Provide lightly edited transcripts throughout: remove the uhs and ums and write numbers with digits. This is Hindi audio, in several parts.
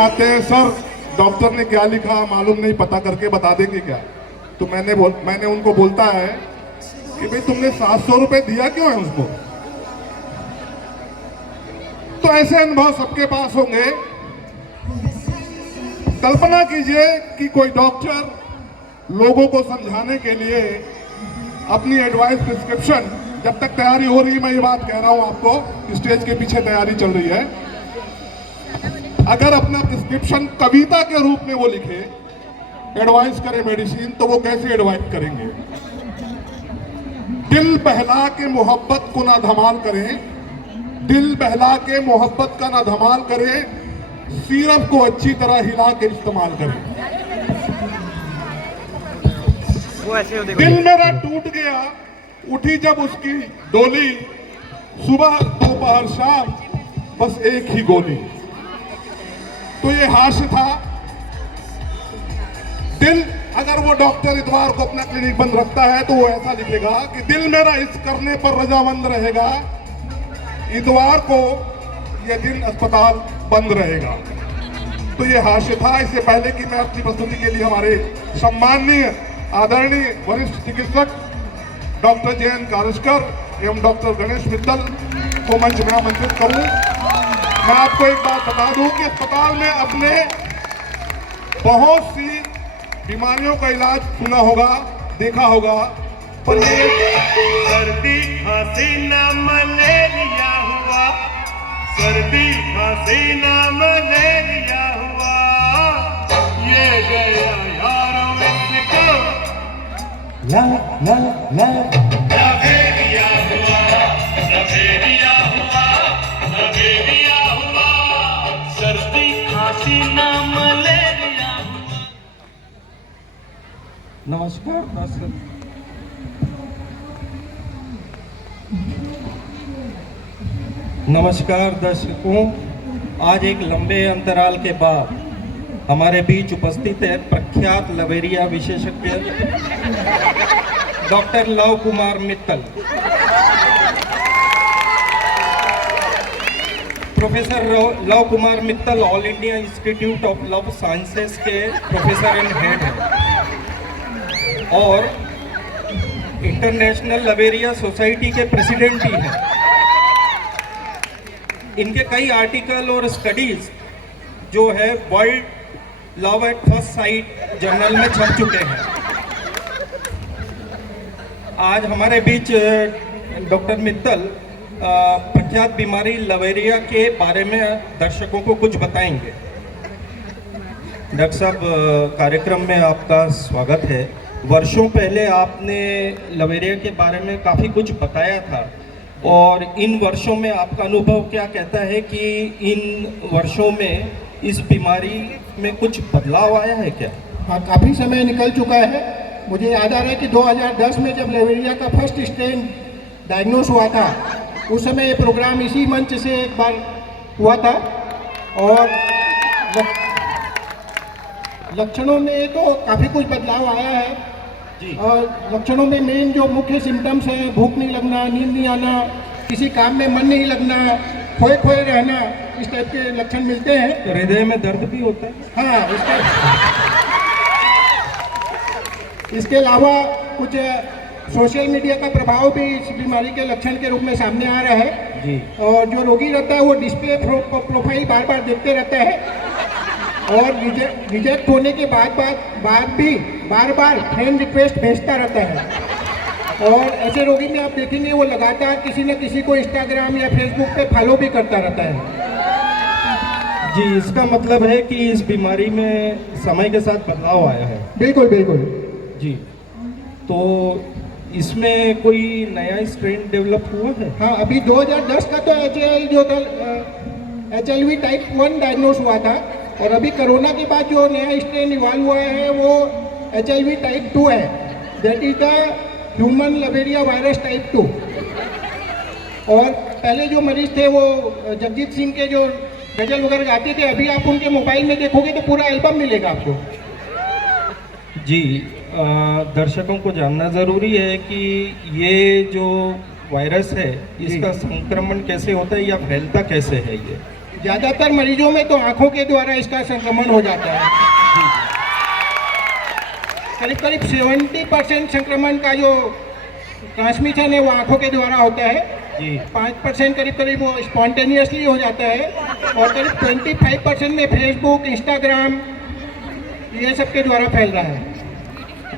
आते हैं, सर डॉक्टर ने क्या लिखा मालूम नहीं, पता करके बता देंगे क्या? तो मैंने उनको बोलता है कि भाई तुमने 700 रुपए दिया क्यों है उसको? तो ऐसे अनुभव सबके पास होंगे। कल्पना कीजिए कि कोई डॉक्टर लोगों को समझाने के लिए अपनी एडवाइस प्रिस्क्रिप्शन, जब तक तैयारी हो रही है, मैं ये बात कह रहा हूं आपको, स्टेज के पीछे तैयारी चल रही है, अगर अपना प्रिस्क्रिप्शन कविता के रूप में वो लिखे, एडवाइस करे मेडिसिन, तो वो कैसे एडवाइस करेंगे? दिल बहला के मोहब्बत को ना धमाल करें, दिल बहला के मोहब्बत का ना धमाल करें, सिरप को अच्छी तरह हिला के इस्तेमाल करें। दिल मेरा टूट गया, उठी जब उसकी डोली, सुबह दोपहर शाम बस एक ही गोली। तो ये हास्य था। दिल, अगर वो डॉक्टर इतवार को अपना क्लिनिक बंद रखता है तो वो ऐसा लिखेगा कि दिल मेरा इस करने पर रजामंद रहेगा, इतवार को यह दिन अस्पताल बंद रहेगा। तो ये हास्य था। इससे पहले कि मैं अपनी प्रस्तुति के लिए हमारे सम्माननीय आदरणीय वरिष्ठ चिकित्सक डॉक्टर जयंत कारस्कर एवं डॉक्टर गणेश मित्तल को मंच में आमंत्रित करूं, मैं आपको एक बात बता दूं कि अस्पताल में अपने बहुत सी बीमारियों का इलाज सुना होगा, देखा होगा, पर ये सर्दी खांसी ना मलेरिया हुआ, सर्दी खांसी ना मलेरिया हुआ, ये गया यारों इसको ला ला ला लवेरिया हुआ, लवेरिया हुआ, लवेरिया हुआ, सर्दी खांसी ना मलेरिया हुआ। नमस्कार दर्शक, नमस्कार दर्शकों। आज एक लंबे अंतराल के बाद हमारे बीच उपस्थित है प्रख्यात लवेरिया विशेषज्ञ doctor love Kumar Mittal. Professor love Kumar Mittal all India institute of love sciences के प्रोफेसर एंड हेड हैं और इंटरनेशनल लवेरिया सोसाइटी के प्रेसिडेंट भी हैं। इनके कई आर्टिकल और स्टडीज जो है world love at first sight journal में छप चुके हैं। आज हमारे बीच डॉक्टर मित्तल प्रख्यात बीमारी लवेरिया के बारे में दर्शकों को कुछ बताएंगे। डॉक्टर साहब, कार्यक्रम में आपका स्वागत है। वर्षों पहले आपने लवेरिया के बारे में काफ़ी कुछ बताया था और इन वर्षों में आपका अनुभव क्या कहता है कि इन वर्षों में इस बीमारी में कुछ बदलाव आया है क्या? हाँ, काफ़ी समय निकल चुका है। मुझे याद आ रहा है कि 2010 में जब लवेरिया का फर्स्ट स्ट्रेन डायग्नोस हुआ था, उस समय ये प्रोग्राम इसी मंच से एक बार हुआ था और लक्षणों में तो काफ़ी कुछ बदलाव आया है जी। और लक्षणों में मेन जो मुख्य सिम्टम्स हैं, भूख नहीं लगना, नींद नहीं आना, किसी काम में मन नहीं लगना, खोए खोए रहना, इस टाइप के लक्षण मिलते हैं। हृदय में दर्द भी होता है? हाँ, इसके अलावा कुछ सोशल मीडिया का प्रभाव भी इस बीमारी के लक्षण के रूप में सामने आ रहा है जी। और जो रोगी रहता है वो डिस्प्ले प्रोफाइल बार बार देखते रहता है और रिजेक्ट होने के बाद भी बार बार फ्रेंड रिक्वेस्ट भेजता रहता है। और ऐसे रोगी में आप देखेंगे वो लगातार किसी न किसी को इंस्टाग्राम या फेसबुक पे फॉलो भी करता रहता है। जी, इसका मतलब है कि इस बीमारी में समय के साथ बदलाव आया है। बिल्कुल बिल्कुल जी। तो इसमें कोई नया स्ट्रेन डेवलप हुआ है? हाँ, अभी 2010 का तो HLV टाइप 1 डायग्नोस हुआ था और अभी कोरोना के बाद जो नया स्ट्रेन इवॉल्व हुआ है वो HLV टाइप 2 है, that is the human laveria virus type 2। और पहले जो मरीज थे वो जगजीत सिंह के जो गजल वगैरह गाते थे, अभी आप उनके मोबाइल में देखोगे तो पूरा एल्बम मिलेगा आपको। जी, दर्शकों को जानना ज़रूरी है कि ये जो वायरस है इसका संक्रमण कैसे होता है या फैलता कैसे है ये? ज़्यादातर मरीजों में तो आंखों के द्वारा इसका संक्रमण हो जाता है। करीब करीब 70% संक्रमण का जो ट्रांसमिशन है वो आंखों के द्वारा होता है। जी 5% करीब करीब वो स्पॉन्टेनियसली हो जाता है और करीब 25% में फेसबुक, इंस्टाग्राम ये सब के द्वारा फैल रहा है।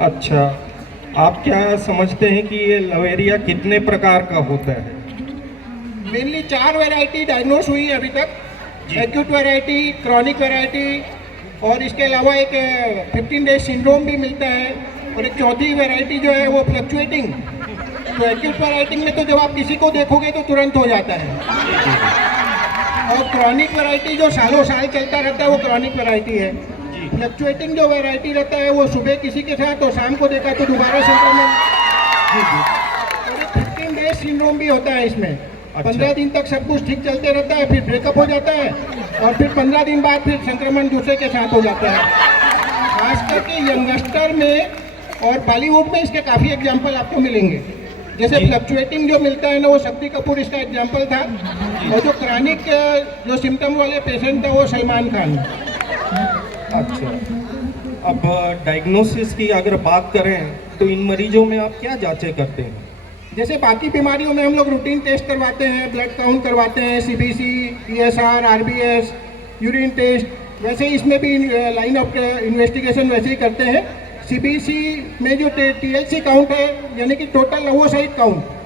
अच्छा, आप क्या समझते हैं कि ये लवेरिया कितने प्रकार का होता है? मेनली 4 वैरायटी डायग्नोस हुई है अभी तक। एक्यूट वैरायटी, क्रॉनिक वैरायटी और इसके अलावा एक 15 डेज सिंड्रोम भी मिलता है और एक चौथी वैरायटी जो है वो फ्लक्चुएटिंग। तो एक्यूट वैरायटी में तो जब आप किसी को देखोगे तो तुरंत हो जाता है और क्रॉनिक वैरायटी जो सालों साल चलता रहता है वो क्रॉनिक वैरायटी है। फ्लक्चुएटिंग जो वैरायटी रहता है वो सुबह किसी के साथ और शाम को देखा तो दोबारा संक्रमण। और एक 15 डेज सिंड्रोम भी होता है इसमें। 15 दिन तक सब कुछ ठीक चलते रहता है, फिर ब्रेकअप हो जाता है और फिर 15 दिन बाद फिर संक्रमण दूसरे के साथ हो जाता है। खास करके यंगस्टर में और बॉलीवुड में इसके काफ़ी एग्जाम्पल आपको मिलेंगे। जैसे फ्लक्चुएटिंग जो मिलता है ना वो शक्ति कपूर इसका एग्जाम्पल था और जो क्रॉनिक जो सिम्टम वाले पेशेंट था वो सलमान खान। अच्छा, अब डायग्नोसिस की अगर बात करें तो इन मरीजों में आप क्या जांचें करते हैं? जैसे बाकी बीमारियों में हम लोग रूटीन टेस्ट करवाते हैं, ब्लड काउंट करवाते हैं, CBC, ESR, RBS, urine test, वैसे ही इसमें भी लाइन ऑफ इन्वेस्टिगेशन वैसे ही करते हैं। सीबीसी में जो टीएलसी काउंट है यानी कि टोटल लवोसाइट काउंट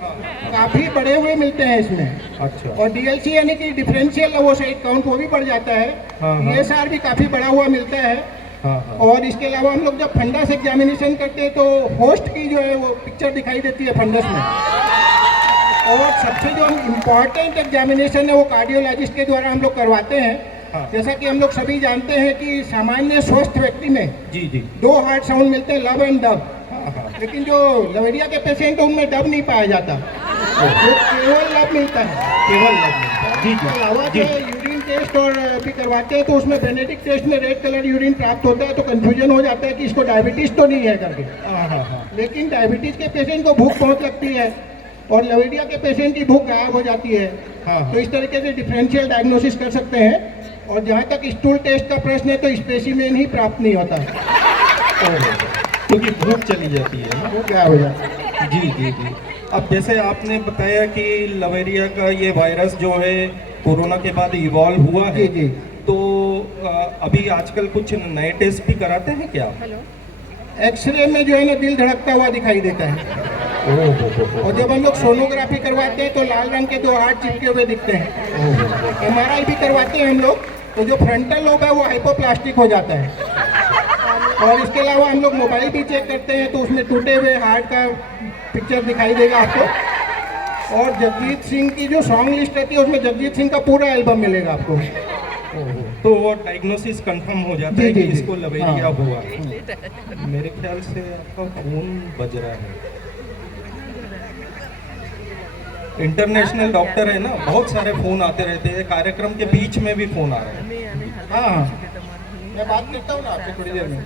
काफ़ी बढ़े हुए मिलते हैं इसमें। अच्छा, और डीएलसी यानी कि डिफरेंशियल लवोसाइट काउंट वो भी बढ़ जाता है। ईएसआर भी काफ़ी बढ़ा हुआ मिलता है। और इसके अलावा हम लोग जब फंडस एग्जामिनेशन करते हैं तो होस्ट की जो है वो पिक्चर दिखाई देती है फंडस में। और सबसे जो इम्पॉर्टेंट एग्जामिनेशन है वो कार्डियोलॉजिस्ट के द्वारा हम लोग करवाते हैं। जैसा कि हम लोग सभी जानते हैं कि सामान्य स्वस्थ व्यक्ति में जी 2 हार्ट साउंड मिलते हैं, लब एंड डब। लेकिन जो लवेरिया के पेशेंट हैं उनमें डब नहीं पाया जाता, वो केवल लब मिलता है। केवल लग जी इसके अलावा जो यूरिन टेस्ट और भी करवाते हैं तो उसमें बेनेडिक्ट टेस्ट में रेड कलर यूरिन प्राप्त होता है तो कंफ्यूजन हो जाता है कि इसको डायबिटीज तो नहीं है करके। लेकिन डायबिटीज के पेशेंट को भूख बहुत लगती है और लवेरिया के पेशेंट की भूख गायब हो जाती है। तो इस तरीके से डिफरेंशियल डायग्नोसिस कर सकते हैं। और जहाँ तक स्टूल टेस्ट का प्रश्न है तो स्पेसिमेन ही प्राप्त नहीं होता, क्योंकि भूख चली जाती है ना, वो क्या हो जाता है। जी। अब जैसे आपने बताया कि लवेरिया का ये वायरस जो है कोरोना के बाद इवॉल्व हुआ है, जी। तो अभी आजकल कुछ नए टेस्ट भी कराते हैं क्या? एक्सरे में जो है ना दिल धड़कता हुआ दिखाई देता है और जब हम लोग सोनोग्राफी करवाते हैं तो लाल रंग के 2 हार्ट चिपके हुए दिखते हैं। एमआरआई भी करवाते हैं हम लोग तो जो फ्रंटल लोब है वो हाइपोप्लास्टिक हो जाता है। और इसके अलावा हम लोग मोबाइल भी चेक करते हैं तो उसमें टूटे हुए हार्ट का पिक्चर दिखाई देगा आपको। और जगजीत सिंह की जो सॉन्ग लिस्ट रहती है उसमें जगजीत सिंह का पूरा एल्बम मिलेगा आपको। तो वो डायग्नोसिस कंफर्म हो जाता है कि जी। इसको लवेरिया हाँ। हुआ है। मेरे ख्याल से आपका फोन बज रहा है। इंटरनेशनल डॉक्टर है ना, बहुत सारे फोन आते रहते हैं, कार्यक्रम के बीच में भी फोन आ रहे हैं। हाँ, मैं बात करता हूँ ना आपसे थोड़ी देर में,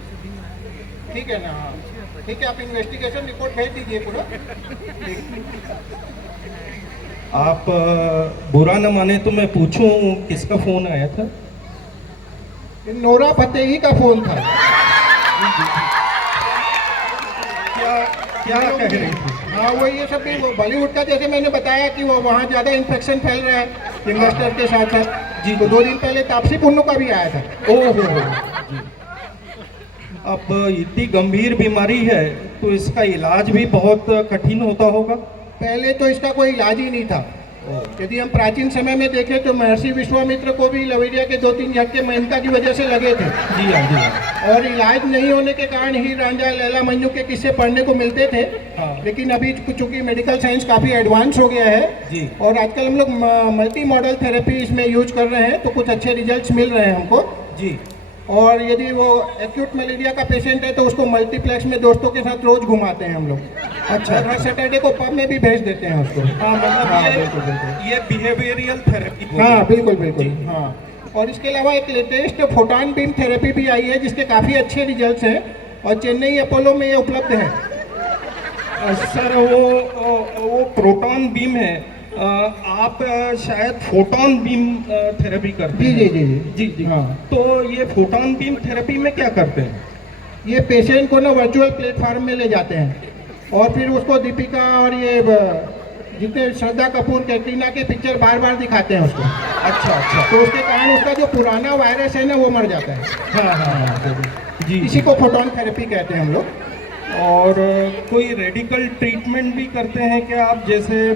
ठीक है ना? हाँ ठीक है, आप इन्वेस्टिगेशन रिपोर्ट भेज दीजिए पूरा। आप बुरा न माने तो मैं पूछूं किसका फोन आया था? नोरा फतेही का फोन था। क्या कह रही थी? हाँ वो ये सब भी वो बॉलीवुड का, जैसे मैंने बताया कि वो वहाँ ज़्यादा इन्फेक्शन फैल रहा है इन्वेस्टर के साथ साथ जी। तो 2 दिन पहले तापसी पुन्नू का भी आया था। ओहो। अब इतनी गंभीर बीमारी है तो इसका इलाज भी बहुत कठिन होता होगा। पहले तो इसका कोई इलाज ही नहीं था। यदि हम प्राचीन समय में देखें तो महर्षि विश्वामित्र को भी लवेरिया के 2-3 झटके मेनका की वजह से लगे थे। जी हाँ। और इलाज नहीं होने के कारण हीर रांझा लैला मजनू के किस्से पढ़ने को मिलते थे। लेकिन अभी चूंकि मेडिकल साइंस काफ़ी एडवांस हो गया है जी। और आजकल हम लोग मल्टी मॉडल थेरेपी इसमें यूज कर रहे हैं तो कुछ अच्छे रिजल्ट्स मिल रहे हैं हमको जी। और यदि वो एक्यूट मलेरिया का पेशेंट है तो उसको मल्टीप्लेक्स में दोस्तों के साथ रोज घुमाते हैं हम लोग। अच्छा। हर सैटरडे को पब में भी भेज देते हैं उसको। हाँ, मतलब हाँ, बिल्कुल ये बिहेवियरियल थेरेपी। हाँ बिल्कुल। हाँ, और इसके अलावा एक लेटेस्ट फोटॉन बीम थेरेपी भी आई है जिसके काफ़ी अच्छे रिजल्ट्स हैं और चेन्नई अपोलो में ये उपलब्ध है। सर वो प्रोटॉन बीम है आप शायद फोटोन बीम थेरेपी करते जी हैं। जी जी जी जी हाँ। तो ये फोटोन बीम थेरेपी में क्या करते हैं? ये पेशेंट को ना वर्चुअल प्लेटफॉर्म में ले जाते हैं और फिर उसको दीपिका और ये जितने श्रद्धा कपूर कैटरीना के पिक्चर बार बार दिखाते हैं उसको। अच्छा अच्छा। तो उसके कारण उसका जो पुराना वायरस है ना वो मर जाता है। हाँ हाँ जी। इसी को फोटोन थेरेपी कहते हैं हम लोग। और कोई रेडिकल ट्रीटमेंट भी करते हैं क्या आप, जैसे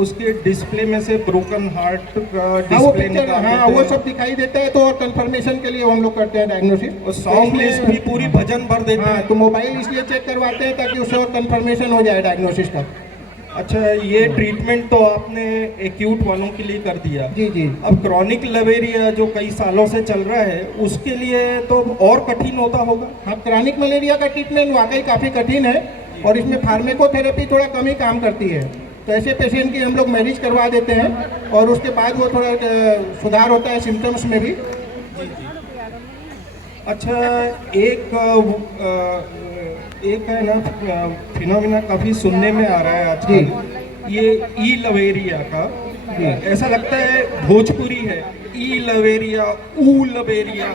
उसके डिस्प्ले में से ब्रोकन हार्ट का हाँ वो डिस्प्ले पिक्चर, निकाल हाँ देते वो हैं? सब दिखाई देता है तो और कंफर्मेशन के लिए हम लोग करते हैं डायग्नोसिस। और साउंड लिस्ट भी पूरी भजन भर देते हाँ हैं? तो मोबाइल इसलिए चेक करवाते हैं ताकि उससे और कंफर्मेशन हो जाए डायग्नोसिस का। अच्छा, ये ट्रीटमेंट तो आपने एक्यूट वालों के लिए कर दिया। जी जी। अब क्रॉनिक लवेरिया जो कई सालों से चल रहा है उसके लिए तो और कठिन होता होगा। हाँ क्रॉनिक मलेरिया का ट्रीटमेंट वाकई काफ़ी कठिन है और इसमें फार्मेकोथेरेपी थोड़ा कम ही काम करती है। तो ऐसे पेशेंट की हम लोग मैरिज करवा देते हैं और उसके बाद वो थोड़ा सुधार होता है सिम्टम्स में भी। अच्छा, एक है ना फिनोमिना काफ़ी सुनने में आ रहा है आजकल, ये ई लवेरिया का। ऐसा लगता है भोजपुरी है, ई लवेरिया, ऊ लवेरिया,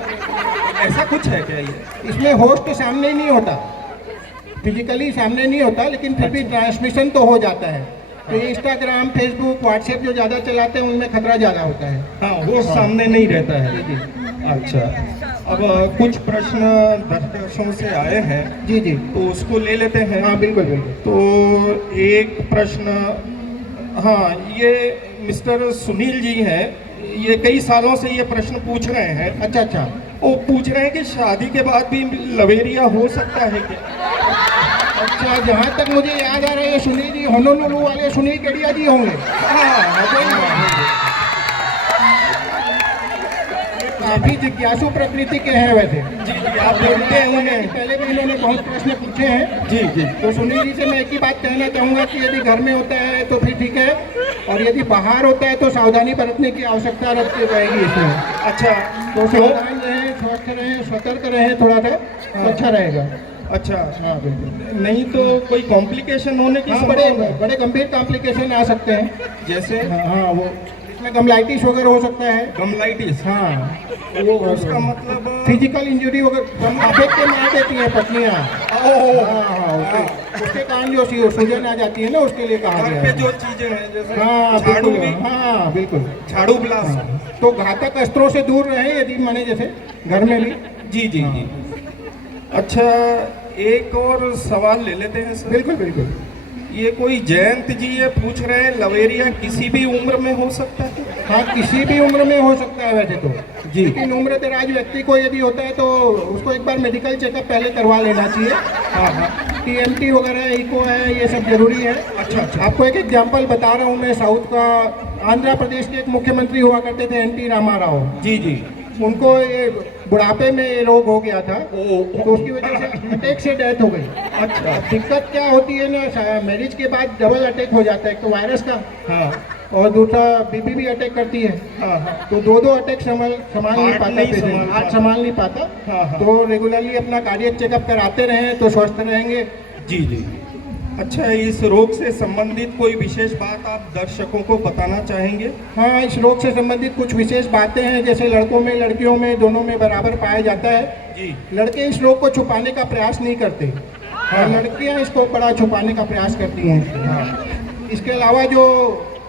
ऐसा कुछ है क्या ये? इसमें होस्ट सामने ही नहीं होता, फिजिकली सामने नहीं होता, लेकिन फिर भी ट्रांसमिशन तो हो जाता है। तो ये इंस्टाग्राम, फेसबुक, व्हाट्सएप जो ज़्यादा चलाते हैं उनमें खतरा ज़्यादा होता है। हाँ, वो सामने नहीं रहता है। अच्छा, अब कुछ प्रश्न दर्शकों से आए हैं जी जी। तो उसको ले लेते हैं। हाँ बिल्कुल बिल्कुल। तो एक प्रश्न, हाँ, ये मिस्टर सुनील जी हैं, ये कई सालों से ये प्रश्न पूछ रहे हैं। अच्छा अच्छा। वो पूछ रहे हैं कि शादी के बाद भी लवेरिया हो सकता है क्या? अच्छा, जहाँ तक मुझे याद आ रहा है ये सुनील जी होनोलुलु वाले सुनील केडिया जी होंगे। काफी जिज्ञासु प्रकृति के हैं वैसे। जी जी, आप जानते हैं उन्हें? पहले भी इन्होंने बहुत प्रश्न पूछे हैं। जी जी। तो सुनील जी से मैं एक ही बात कहना चाहूँगा कि यदि घर में होता है तो फिर ठीक है, और यदि बाहर होता है तो सावधानी बरतने की आवश्यकता रहेगी इसमें। अच्छा, तो सावधान रहें, स्वस्थ रहें, सतर्क रहें, थोड़ा सा तो अच्छा रहेगा। अच्छा। हाँ बिल्कुल। नहीं तो कोई कॉम्प्लिकेशन होने की हाँ संभावना? बड़े गंभीर कॉम्प्लिकेशन आ सकते हैं। जैसे हाँ वो इसमें गमलाइटिस वगैरह हो सकता है। गमलाइटिस? हाँ वो उसका मतलब फिजिकल इंजरी वगैरह गमला फेंक के मार देती हैं पत्नियाँ। हाँ, उसके कारण जो सूजन आ जाती है ना, उसके लिए कहा घर गया पे है। जो चीजें हैं जैसे हाँ झाड़ू बिल्कुल, भी, हाँ बिल्कुल। झाड़ू ब्लास्ट। तो घातक अस्त्रों से दूर रहें यदि माने जैसे घर में भी। जी जी जी। अच्छा, एक और सवाल ले लेते हैं सर। बिल्कुल बिल्कुल। ये कोई जयंत जी ये पूछ रहे हैं, लवेरिया किसी भी उम्र में हो सकता है? हाँ किसी भी उम्र में हो सकता है वैसे तो जी, लेकिन उम्र दराज व्यक्ति को यदि होता है तो उसको एक बार मेडिकल चेकअप पहले करवा लेना चाहिए। हाँ हाँ। TMT वगैरह, इको है, ये सब जरूरी है। अच्छा अच्छा। आपको एक एग्जाम्पल बता रहा हूँ मैं साउथ का। आंध्र प्रदेश के एक मुख्यमंत्री हुआ करते थे NT रामाराव। जी जी। उनको ये बुढ़ापे में ये रोग हो गया था, तो उसकी वजह से अटैक से डेथ हो गई। अच्छा। दिक्कत क्या होती है ना, मैरिज के बाद डबल अटैक हो जाता है, एक तो वायरस का हाँ और दूसरा बीबी भी अटैक करती है। हाँ हाँ। तो दो अटैक संभाल नहीं हार्ट पाता नहीं पेशेंट, संभाल हार्ट पाता। संभाल नहीं पाता। हाँ, हाँ। तो रेगुलरली अपना कार्डियक चेकअप कराते रहें तो स्वस्थ रहेंगे। जी जी। अच्छा, इस रोग से संबंधित कोई विशेष बात आप दर्शकों को बताना चाहेंगे? हाँ, इस रोग से संबंधित कुछ विशेष बातें हैं, जैसे लड़कों में लड़कियों में दोनों में बराबर पाया जाता है। जी। लड़के इस रोग को छुपाने का प्रयास नहीं करते और लड़कियां इसको बड़ा छुपाने का प्रयास करती हैं। हाँ। इसके अलावा जो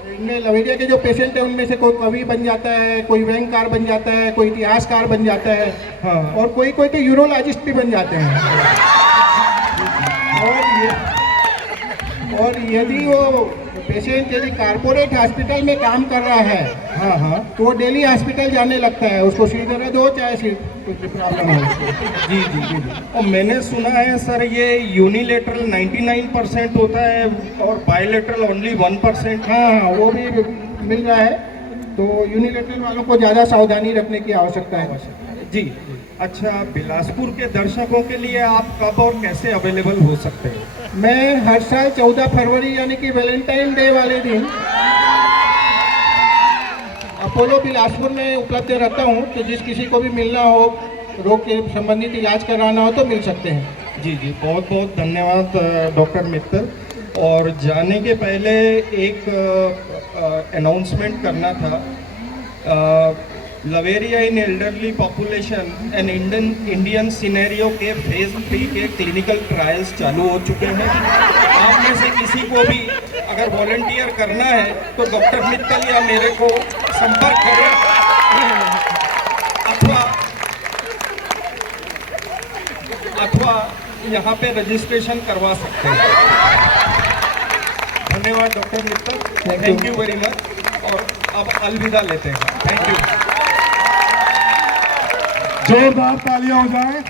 इनमें लवेरिया के जो पेशेंट हैं उनमें से कोई कवि बन जाता है, कोई व्यंगकार बन जाता है, कोई इतिहासकार बन जाता है। हाँ। और कोई तो यूरोलॉजिस्ट भी बन जाते हैं। और यदि वो पेशेंट यदि कारपोरेट हॉस्पिटल में काम कर रहा है, हाँ हाँ। तो वो डेली हॉस्पिटल जाने लगता है, उसको सिर दर्द हो चाहे सिर कुछ प्रॉब्लम हो। जी जी जी। और मैंने सुना है सर, ये यूनिलेटरल 99% होता है और बायलेटरल ओनली 1%। हाँ वो भी मिल रहा है, तो यूनिलेटरल वालों को ज़्यादा सावधानी रखने की आवश्यकता है। जी। अच्छा, बिलासपुर के दर्शकों के लिए आप कब और कैसे अवेलेबल हो सकते हैं? मैं हर साल 14 फरवरी यानी कि वैलेंटाइन डे वाले दिन अपोलो बिलासपुर में उपलब्ध रहता हूँ, तो जिस किसी को भी मिलना हो, रोग के संबंधित इलाज कराना हो तो मिल सकते हैं। जी जी, बहुत बहुत धन्यवाद डॉक्टर मित्तल। और जाने के पहले एक अनाउंसमेंट करना था। Laveria in elderly population and Indian scenario के फेज 3 के क्लिनिकल ट्रायल्स चालू हो चुके हैं। आप में से किसी को भी अगर वॉलंटियर करना है तो डॉक्टर मित्तल या मेरे को संपर्क करें अथवा यहाँ पे रजिस्ट्रेशन करवा सकते हैं। धन्यवाद doctor Mittal, thank you very much. और अब अलविदा लेते हैं। Thank you. जोरदार तालियां हो जाए।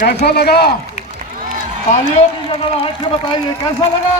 कैसा लगा? तालियों की जगह हाथ से बताइए कैसा लगा?